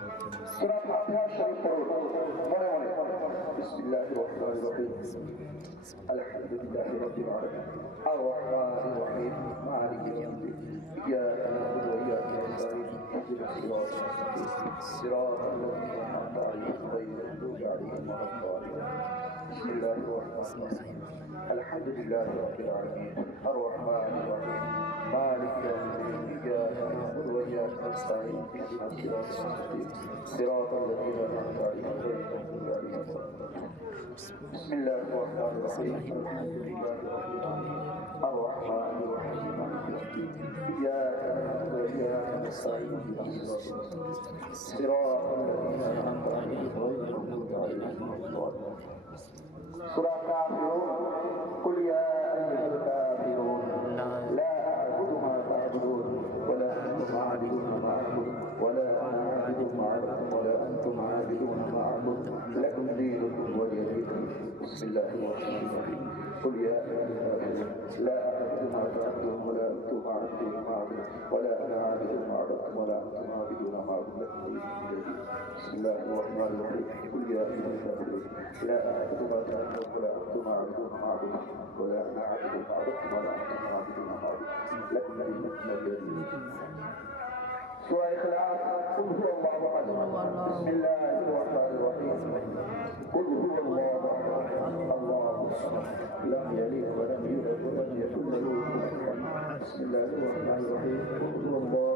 সূরা ফাতিহা শরীফ পড়ুন মনে মনে। বিসমিল্লাহির রহমানির রহিম। আলহামদুলিল্লাহি রাব্বিল আলামিন আর রাহমানির রহিম মালিকি ইয়াউমিদ্দিন ইয়্যাকা না'বুদু ওয়া ইয়্যাকা নাস্তাঈন ইহদিনাস সিরাতাল লাযীনা আন'আমতা আলাইহিম গায়রিল মাগদূবি আলাইহিম ওয়ালাদ-দাল্লিন। বিসমিল্লাহির রহমানির রহিম। আলহামদুলিল্লাহি রাব্বিল আলামিন আর রাহমানির রহিম মালিকি ইয়াউমিদ্দিন ইয়্যাকা না'বুদু ওয়া ইয়্যাকা নাস্তাঈন ইহদিনাস সিরাতাল লাযীনা আন'আমতা আলাইহিম গায়রিল মাগদূবি আলাইহিম ওয়ালাদ-দাল্লিন। بسم الله الرحمن الرحيم. الحمد لله رب العالمين الرحمن الرحيم مالك يوم الدين إياك نعبد وإياك نستعين اهدنا الصراط الذين أنعمت عليهم غير المغضوب عليهم ولا الضالين. سورة الكافرون. قل يا أيها الكافرون لا أعبد ما تعبدون ولا أنتم عابدون ما أعبد ولا أنا عابد ما عبدتم ولا أنتم عابدون ما أعبد لكم دينكم ولي دين. بسم الله الرحمن الرحيم. قل يا أيها الكافرون لا أعبد ما تعبدون ولا أنتم عابدون ما أعبد ولا أنا عابد ما عبدتم ولا أنتم عابدون ما أعبد لكم دينكم ولي دين. بسم الله الرحمن الرحيم. قل يا أيها الكافرون لا أعبد ما تعبدون ولا أنتم عابدون ما أعبد ولا أنا عابد ما عبدتم ولا أنتم عابدون ما أعبد لكم دينكم ولي دين. سورة الإخلاص. قل هو الله أحد. بسم الله الرحمن الرحيم. قل هو الله أحد الله الصمد لم يلد ولم يولد ولم يكن له كفوا أحد. بسم الله الرحمن الرحيم. قل هو الله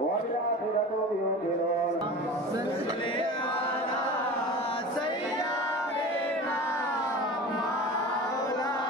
وبالآخرة يوقنون. Maulana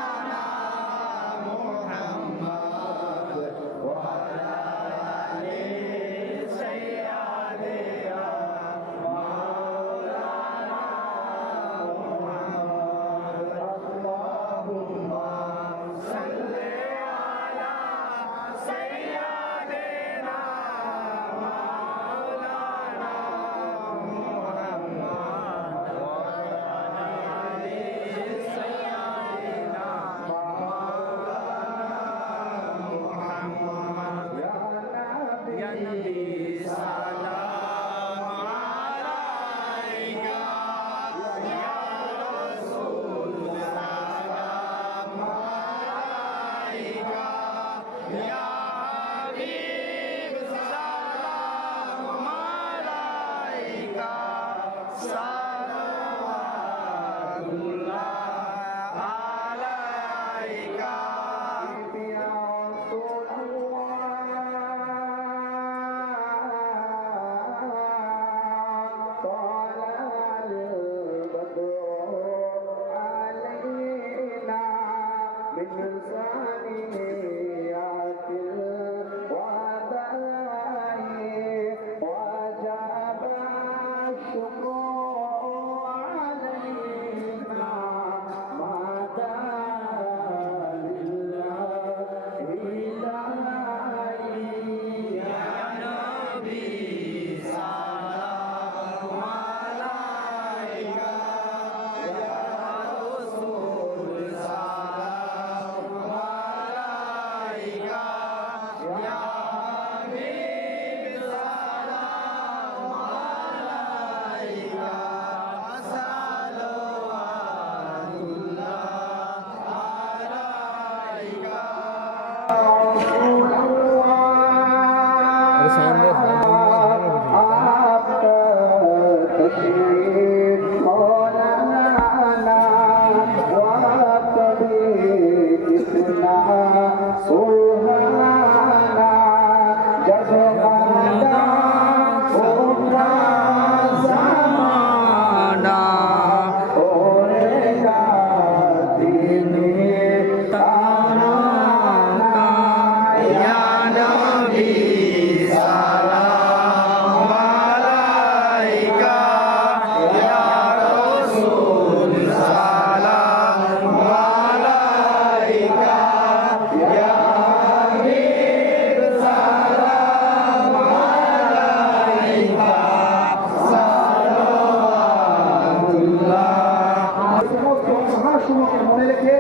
মহাসমকে মনে রেখে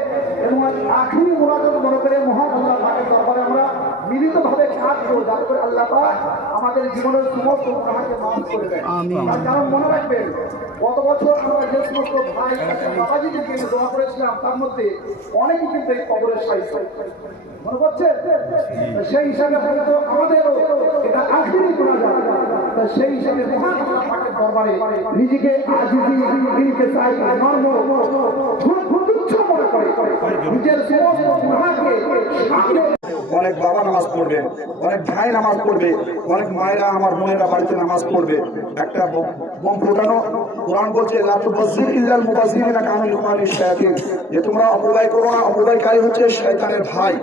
এবং আখিরি মুরাদত মনে করে মহান আল্লাহ পাকের দরবারে আমরা মিলিতভাবে কাজ করব, যাতে করে আল্লাহ পাক আমাদের জীবনের সমস্ত গুনাহকে মাফ করে দেন। তার কারণ মনে রাখবেন, গত বছর আমরা যে সমস্ত ভাই বাবাজিদেরকে দোয়া করেছিলাম তার মধ্যে অনেকেই কিন্তু এই কবরের সাহিত্য মনে করছে। সেই হিসাবে হয়তো আমাদেরও এটা আখিরি মুরাদত, সেই হিসাবে মহান আল্লাহ পাকের দরবারে নিজেকে আজিজি দিনকে চাই নর্ম নিজের সমস্ত গুনাহকে সামনে। অনেক বাবা নামাজ পড়বে, অনেক ভাই নামাজ পড়বে, অনেক মায়েরা আমার বোনেরা বাড়িতে নামাজ পড়বে। একটা বোম ফোটানো, কোরআন বলছে লা তুবাজ্জির ইল্লাল মুবাজ্জিরিনা কানু লিকুমানিশ শায়াতিন, যে তোমরা অপব্যয় করো না, অপব্যয়কারী হচ্ছে শয়তানের ভাই।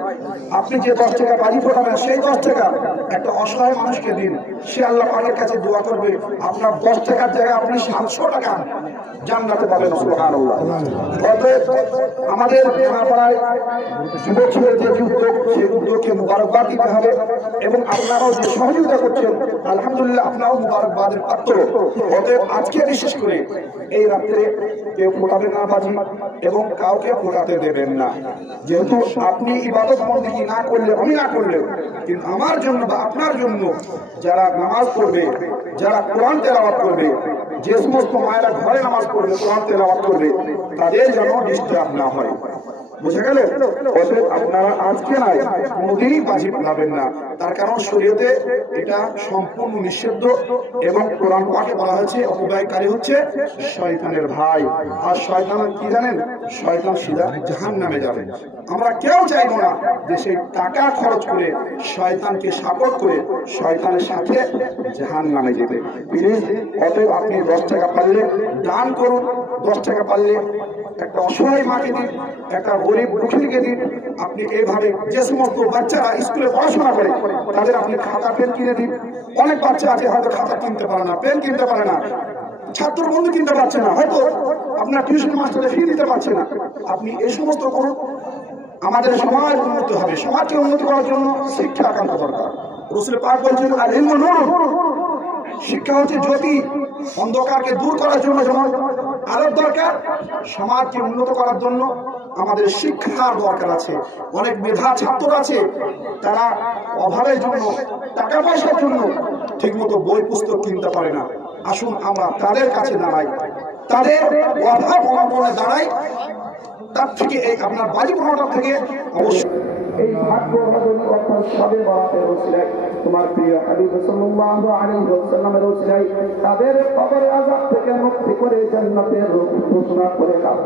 আপনি যে 10 টাকা বাজি ফোটাবেন, সেই 10 টাকা একটা অসহায় মানুষকে দিন, সে আল্লাহ পাকের কাছে দোয়া করবে, আপনার 10 টাকার জায়গায় আপনি 700 টাকা জান্নাতে পাবেন। সুবহানাল্লাহ। অতএব আমাদের পাড়ায় যুবক ছেলেদের যে উদ্যোগ, সেই উদ্যোগকে মুবারকবাদ দিতে হবে এবং আপনারাও যে সহযোগিতা করছেন আলহামদুলিল্লাহ, আপনারাও মুবারকবাদের পাত্র। অতএব আজকে বিশেষ করে এই রাত্রে কেউ ফোটাবেন না বাজি এবং কাউকে ফোটাতে দেবেন না। যেহেতু আপনি ইবাদত বন্দেগী না করলে, আমি না করলেও, কিন্তু আমার জন্য বা আপনার জন্য যারা নামাজ পড়বে, যারা কোরআন তেলাওয়াত করবে, যে সমস্ত মায়েরা ঘরে নামাজ পড়বে, কোরআন তেলাওয়াত করবে, তাদের যেন ডিস্টার্ব না হয়। বুঝে গেলে? অতএব আপনারা আজকে নাই কোনোদিনই বাজি ফোটাবেন না, তার কারণ শরীয়তে এটা সম্পূর্ণ নিষিদ্ধ এবং কোরআন পাকে বলা হয়েছে অপব্যয়কারী হচ্ছে শয়তানের ভাই। আর শয়তান কি জানেন? শয়তান সিধা জাহান্নামে যাবে। আমরা কেউ চাইবো না যে সেই টাকা খরচ করে শয়তানকে সাপোর্ট করে শয়তানের সাথে জাহান্নামে যেতে। প্লিজ, অতএব আপনি 10 টাকা পারলে দান করুন, 10 টাকা পারলে একটা অসহায় মাকে দিন, একটা গরিব দুঃখীকে দিন। আপনি এইভাবে যে সমস্ত বাচ্চারা স্কুলে পড়াশোনা করে তাদের আপনি খাতা পেন কিনে দিন। অনেক বাচ্চা আছে হয়তো খাতা কিনতে পারে না, পেন কিনতে পারে না, ছাত্র বন্ধু কিনতে পারছে না, হয়তো আপনার টিউশন মাস্টারে ফি দিতে পারছে না। আপনি এই সমস্ত করুন। আমাদের সমাজ উন্নতি হবে। সমাজকে উন্নতি করার জন্য শিক্ষা একান্ত দরকার। রাসূল পাক বলেছেন আল ইলমু নূর, শিক্ষা হচ্ছে জ্যোতি। অন্ধকারকে দূর করার জন্য যেমন আলোর দরকার, সমাজকে উন্নত করার জন্য আমাদের শিক্ষার দরকার আছে। অনেক মেধা ছাত্র আছে, তারা অভাবের জন্য, টাকা পয়সার জন্য ঠিকমতো বই পুস্তক কিনতে পারে না। আসুন আমরা তাদের কাছে দাঁড়াই, তাদের অভাব অনটনে দাঁড়াই। তার থেকে এই আপনার বাজি প্রমাণটা থেকে অবশ্যই এই ভাগ্য অর্থাৎ সবে বরাতের ওসিলায় তোমার প্রিয় হাবিব সাল্লাল্লাহু আলাইহি ওয়াসাল্লামের ওসিলায় তাদের কবরের আযাব থেকে মুক্তি করে জান্নাতের ঘোষণা করে দাও।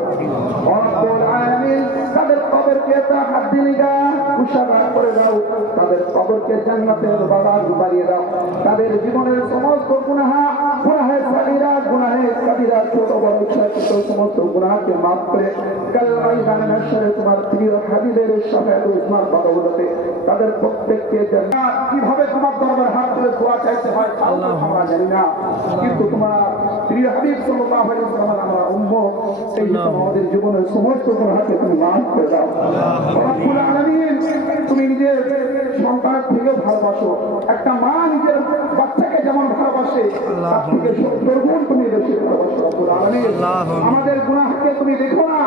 রব্বুল আলামিন তাদের কবরকে তাহাদ্দিনিগা উশারা করে দাও, তাদের কবরকে জান্নাতের বাগান বানিয়ে দাও। তাদের জীবনের সমস্ত গুনাহে সাগীরা, গুনাহে কাবীরা, ছোট বড় ছোট সমস্ত গুনাহকে মাফ করে কাল ময়দানে মাশরে তোমার প্রিয় হাবিবের শাফাআত উসমান বদৌলতে তাদের প্রত্যেককে জান্নাত। কিভাবে তোমার দরবারে হাত তুলে দোয়া চাইতে হয় আল্লাহ আমরা জানি না, কিন্তু তোমার প্রিয় হাবিব সাল্লাল্লাহু আলাইহি ওয়াসাল্লাম আমরা উম্মত, সেই আমাদের জীবনের সমস্ত গুনাহকে তুমি মাফ করে দাও। রব্বুল আলামিন তুমি নিজের সন্তানের থেকে ভালোবাসো। একটা মা নিজের বাচ্চাকে যেমন ভালোবাসে তার থেকে 70 গুণ তুমি বেশি ভালোবাসো। রব্বুল আলামিন আমাদের গুনাহকে তুমি দেখো না,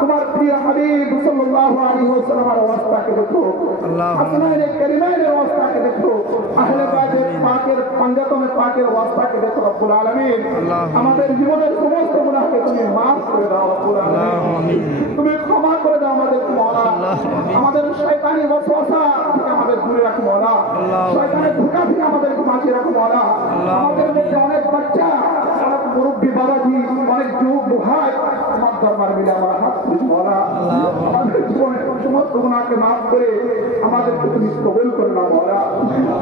তোমার প্রিয় হাবিব সাল্লাল্লাহু আলাইহি ওয়াসাল্লামের ওয়াস্তাকে দেখো, আসমানের কারিমের ওয়াস্তাকে দেখো, আহলে বাইতের পাকের পাঞ্জাতনের পাকের ওয়াস্তাকে দেখো। রব্বুল আলামিন আমাদের জীবনের সমস্ত গুনাহকে তুমি মাফ করে দাও। রব্বুল আলামিন তুমি ক্ষমা করে দাও আমাদের মাওলা। আমাদের শয়তানি ওয়াসওয়াসা থেকে আমাদের দূরে রাখো মাওলা। শয়তানের ধোঁকা থেকে আমাদেরকে বাঁচিয়ে রাখো মাওলা। আমাদের মধ্যে অনেক বাচ্চা, অনেক মুরব্বী বাবাজি, অনেক যুবক ভাই তোমার দরবার মিলে আমার হাত তুলি মাওলা। আমাদের জীবনের সমস্ত গুনাহকে মাফ করে আমাদেরকে তুমি কবুল করে নাও মাওলা।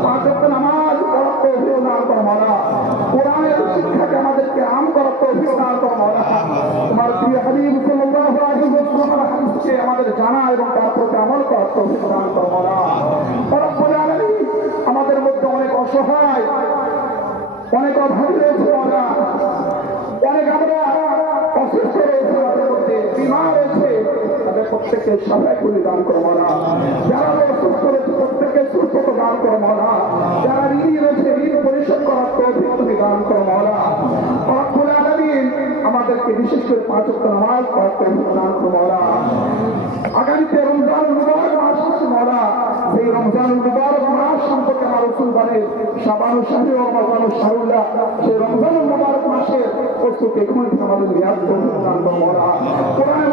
পাঁচ ওয়াক্ত নামাজ পড়ার তৌফিক দান করো মাওলা। কোরআনের শিক্ষাকে আমাদেরকে আম করার তৌফিক দান করো মাওলা। তোমার প্রিয় হাবিব সাল্লাল্লাহু আলাইহি ওয়াসাল্লামের হাদিসকে আমাদের জানা এবং তার প্রতি আমল করার তৌফিক দান করো মাওলা। রব্বুল আলামিন আমাদের মধ্যে অনেক অসহায়, অনেক অভাবী রয়েছে মাওলা, অনেক আমরা অসুস্থ রয়েছে, আমাদের মধ্যে বিমার রয়েছে, তাদের প্রত্যেককে সাফাই করে দান করো মাওলা। যারা অসুস্থ রয়েছে প্রত্যেককে সুস্থতা দান করো মাওলা। যারা ঋণী রয়েছে ঋণ পরিশোধ করার তৌফিক তুমি প্রদান করো মওলা। রব্বুল আলামিন আমাদেরকে বিশেষ করে 5 ওয়াক্ত নামাজ পড়তে প্রদান করো মওলা। আগামীতে রমজানুল মুবারক মাস আসছে মওলা, সেই রমজানুল মুবারক মাস সম্পর্কে আমার রাসূল বলেন শাবানু শাহরি ওয়া রমাদানু শাহরুল্লাহ, সেই রমজানুল মুবারক মাসের প্রস্তুতি এখন আমাদের রিয়াজ করতে প্রদান করো মওলা। কোরআন